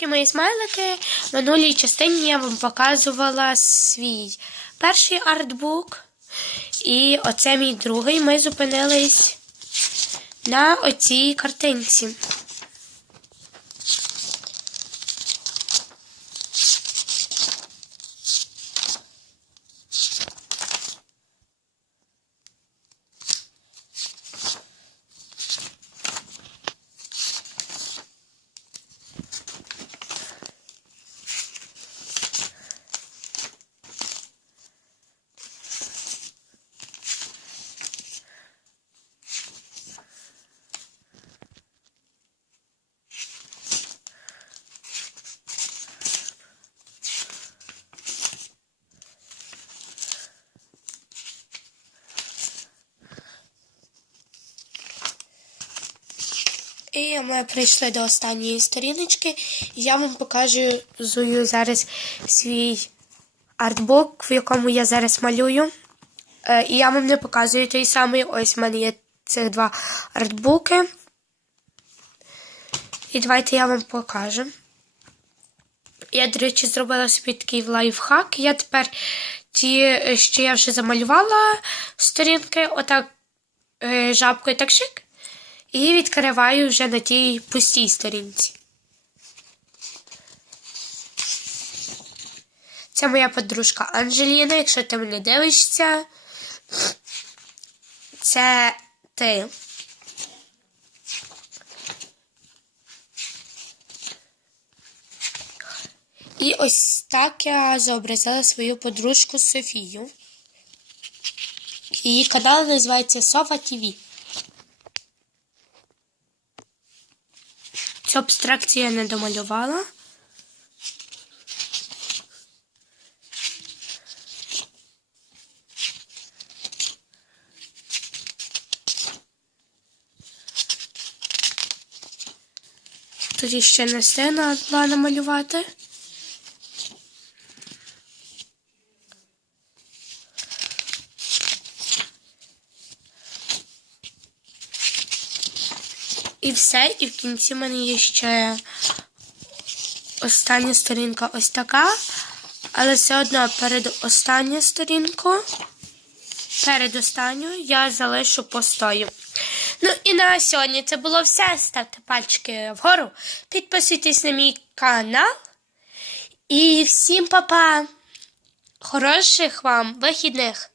сердечки, мої смайлики. В минулій частині я вам показувала свій перший артбук. І оце мій другий. Ми зупинились на оцій картинці. І ми прийшли до останньої сторіночки. Я вам покажу зую зараз свій артбук, в якому я зараз малюю. Е, І я вам не показую той самий. Ось в мене є цих два артбуки. І давайте я вам покажу. Я, до речі, зробила собі такий лайфхак. Я тепер ті, е, що я вже замалювала сторінки, отак е, жабкою так шик. І відкриваю вже на тій пустій сторінці. Це моя подружка Анжеліна, якщо ти мене дивишся. Це ти. І ось так я зобразила свою подружку Софію. Її канал називається Софа ТВ. Цю абстракцію я не домалювала. Тут ще не сцена треба намалювати. І все, і в кінці в мене є ще остання сторінка ось така. Але все одно перед останню сторінку, перед останньою я залишу постою. Ну і на сьогодні це було все. Ставте пальчики вгору, підписуйтесь на мій канал. І всім па-па! Хороших вам вихідних!